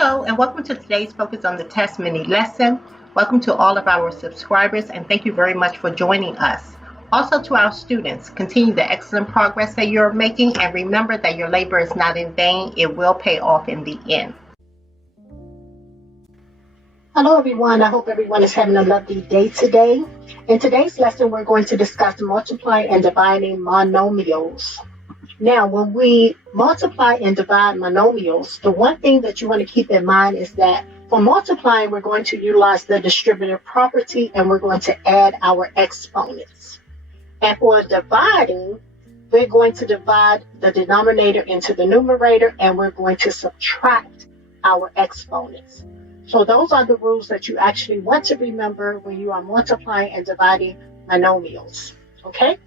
Hello, and welcome to today's Focus on the Test mini lesson. Welcome to all of our subscribers, and thank you very much for joining us. Also to our students, continue the excellent progress that you're making, and remember that your labor is not in vain. It will pay off in the end. Hello everyone, I hope everyone is having a lovely day today. In today's lesson, we're going to discuss multiplying and dividing monomials. Now, when we multiply and divide monomials, the one thing that you want to keep in mind is that for multiplying, we're going to utilize the distributive property and we're going to add our exponents. And for dividing, we're going to divide the denominator into the numerator and we're going to subtract our exponents. So those are the rules that you actually want to remember when you are multiplying and dividing monomials, okay?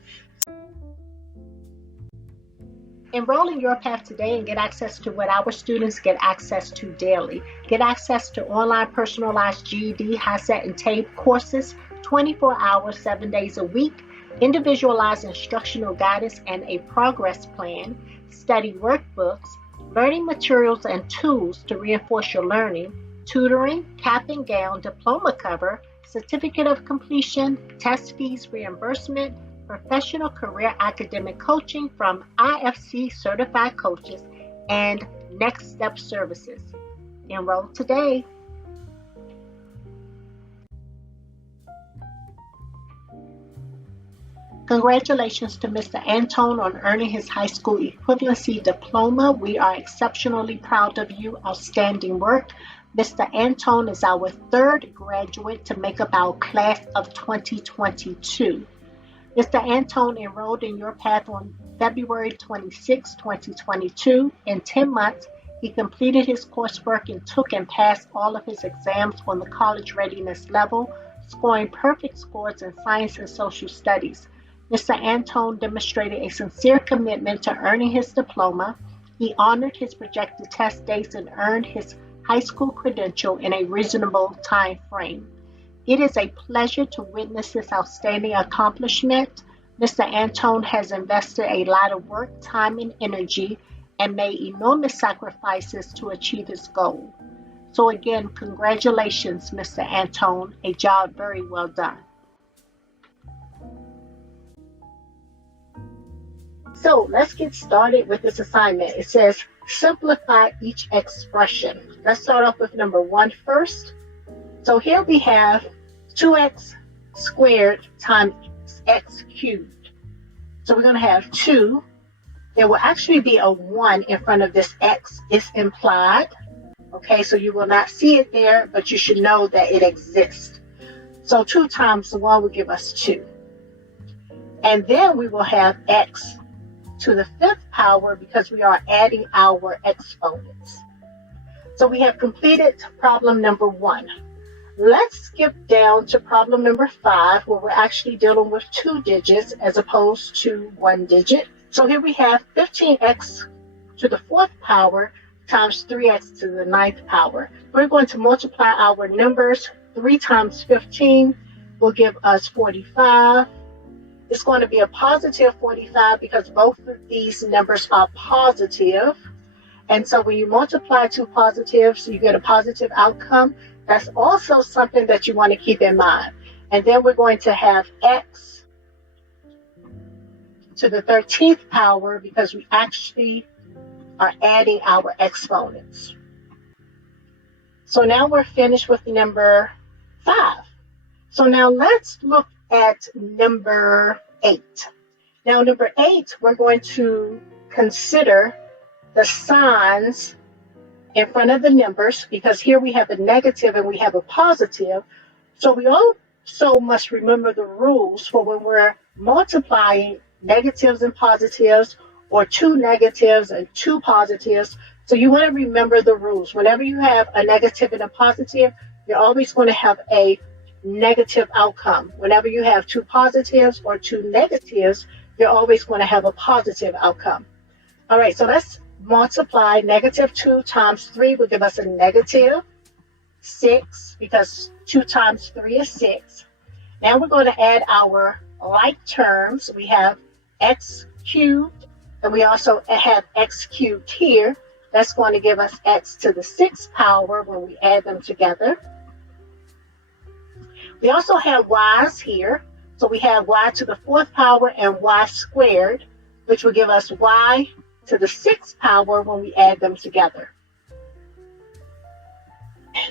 Enroll in Your Path today and get access to what our students get access to daily. Get access to online personalized GED, HISET, and TABE courses, 24 hours, 7 days a week, individualized instructional guidance and a progress plan, study workbooks, learning materials and tools to reinforce your learning, tutoring, cap and gown, diploma cover, certificate of completion, test fees reimbursement, professional career academic coaching from IFC certified coaches, and next step services. Enroll today. Congratulations to Mr. Antone on earning his high school equivalency diploma. We are exceptionally proud of you. Outstanding work. Mr. Antone is our third graduate to make up our class of 2022. Mr. Antone enrolled in Your Path on February 26, 2022. In 10 months, he completed his coursework and took and passed all of his exams on the college readiness level, scoring perfect scores in science and social studies. Mr. Antone demonstrated a sincere commitment to earning his diploma. He honored his projected test dates and earned his high school credential in a reasonable time frame. It is a pleasure to witness this outstanding accomplishment. Mr. Antone has invested a lot of work, time, and energy and made enormous sacrifices to achieve his goal. So again, congratulations, Mr. Antone. A job very well done. So let's get started with this assignment. It says simplify each expression. Let's start off with number 1 first. So here we have 2x squared times x cubed. So we're going to have 2. There will actually be a 1 in front of this x. It's implied. Okay, so you will not see it there, but you should know that it exists. So 2 times 1 will give us 2. And then we will have x to the 5th power because we are adding our exponents. So we have completed problem number 1. Let's skip down to problem number 5, where we're actually dealing with 2 digits as opposed to 1 digit. So here we have 15x to the 4th power times 3x to the 9th power. We're going to multiply our numbers. 3 times 15 will give us 45. It's going to be a positive 45 because both of these numbers are positive. And so when you multiply 2 positives, you get a positive outcome. That's also something that you want to keep in mind. And then we're going to have x to the 13th power because we actually are adding our exponents. So now we're finished with number 5. So now let's look at number 8. Now number 8, we're going to consider the signs in front of the numbers because here we have a negative and we have a positive. So we also must remember the rules for when we're multiplying negatives and positives or 2 negatives and 2 positives. So you want to remember the rules. Whenever you have a negative and a positive, you're always going to have a negative outcome. Whenever you have 2 positives or 2 negatives, you're always going to have a positive outcome. All right, so let's multiply. Negative 2 times 3 will give us a negative 6 because 2 times 3 is 6. Now we're going to add our like terms. We have x cubed and we also have x cubed here. That's going to give us x to the 6th power when we add them together. We also have y's here. So we have y to the 4th power and y squared, which will give us y to the 6th power when we add them together.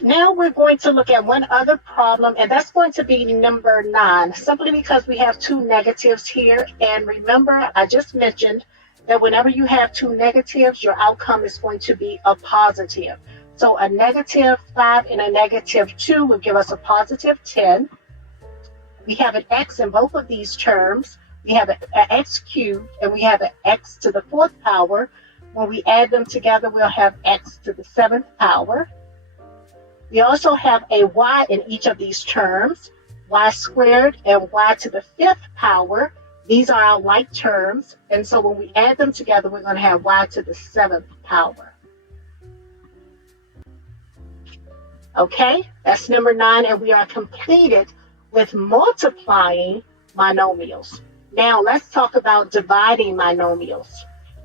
Now we're going to look at one other problem, and that's going to be number 9, simply because we have two negatives here. And remember, I just mentioned that whenever you have two negatives, your outcome is going to be a positive. So a -5 and a -2 will give us a +10. We have an x in both of these terms. We have an x cubed, and we have an x to the 4th power. When we add them together, we'll have x to the 7th power. We also have a y in each of these terms, y squared and y to the 5th power. These are our like terms, and so when we add them together, we're going to have y to the 7th power. Okay, that's number 9, and we are completed with multiplying monomials. Now let's talk about dividing monomials.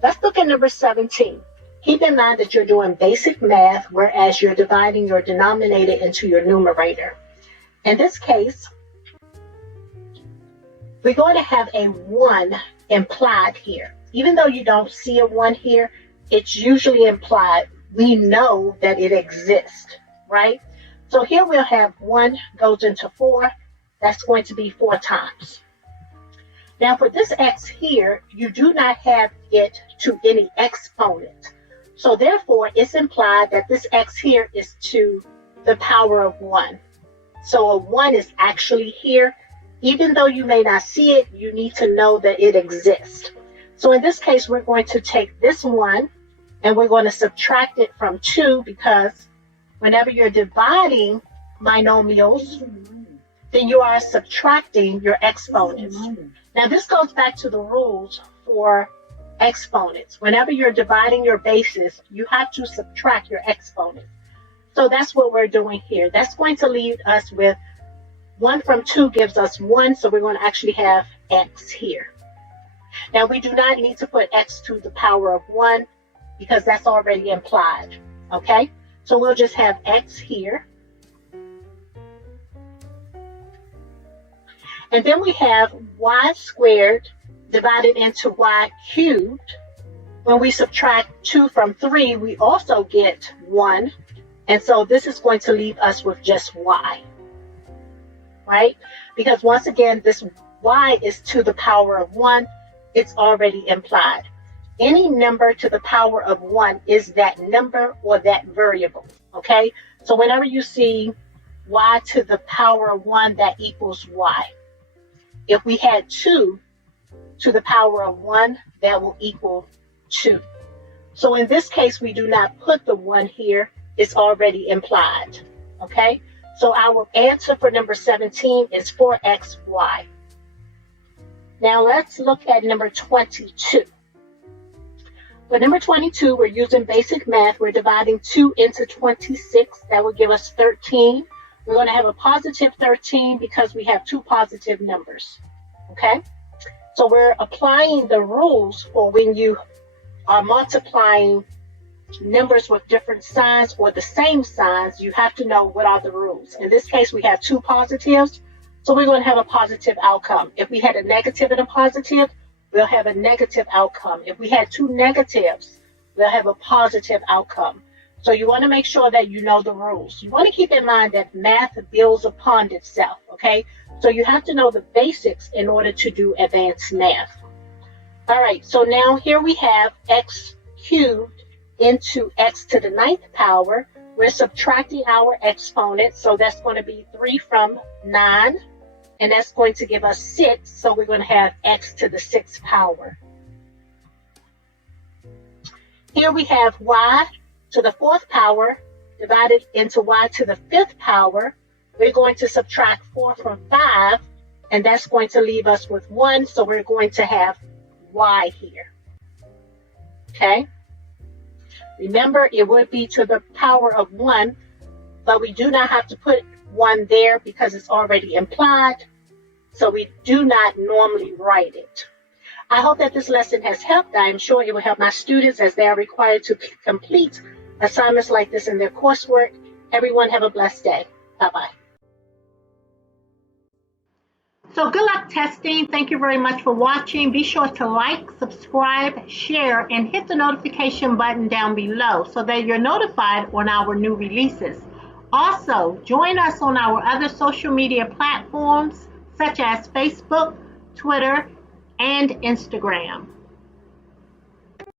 Let's look at number 17. Keep in mind that you're doing basic math, whereas you're dividing your denominator into your numerator. In this case, we're going to have a 1 implied here. Even though you don't see a 1 here, it's usually implied. We know that it exists, right? So here we'll have 1 goes into 4. That's going to be 4 times. Now for this x here, you do not have it to any exponent. So therefore, it's implied that this x here is to the power of 1. So a 1 is actually here. Even though you may not see it, you need to know that it exists. So in this case, we're going to take this 1 and we're going to subtract it from 2, because whenever you're dividing monomials, then you are subtracting your exponents. Now this goes back to the rules for exponents. Whenever you're dividing your bases, you have to subtract your exponents. So that's what we're doing here. That's going to leave us with 1 from 2 gives us 1, so we're going to actually have x here. Now we do not need to put x to the power of 1 because that's already implied, okay? So we'll just have x here. And then we have y squared divided into y cubed. When we subtract 2 from 3, we also get 1. And so this is going to leave us with just y, right? Because once again, this y is to the power of 1. It's already implied. Any number to the power of 1 is that number or that variable, okay? So whenever you see y to the power of 1, that equals y. If we had 2 to the power of 1, that will equal 2. So in this case, we do not put the 1 here. It's already implied, okay? So our answer for number 17 is 4xy. Now let's look at number 22. For number 22, we're using basic math. We're dividing 2 into 26. That will give us 13. We're going to have a positive 13 because we have 2 positive numbers, okay? So we're applying the rules for when you are multiplying numbers with different signs or the same signs. You have to know what are the rules. In this case, we have 2 positives, so we're going to have a positive outcome. If we had a negative and a positive, we'll have a negative outcome. If we had 2 negatives, we'll have a positive outcome. So you want to make sure that you know the rules. You want to keep in mind that math builds upon itself, okay? So you have to know the basics in order to do advanced math. All right, so now here we have x cubed into x to the 9th power. We're subtracting our exponent, so that's going to be 3 from 9, and that's going to give us 6, so we're going to have x to the 6th power. Here we have y to the 4th power divided into y to the 5th power. We're going to subtract 4 from 5, and that's going to leave us with 1, so we're going to have y here, okay? Remember, it would be to the power of 1, but we do not have to put 1 there because it's already implied, so we do not normally write it. I hope that this lesson has helped. I am sure it will help my students as they are required to complete assignments like this in their coursework. Everyone have a blessed day. Bye-bye. So good luck testing. Thank you very much for watching. Be sure to like, subscribe, share, and hit the notification button down below so that you're notified on our new releases. Also, join us on our other social media platforms such as Facebook, Twitter, and Instagram.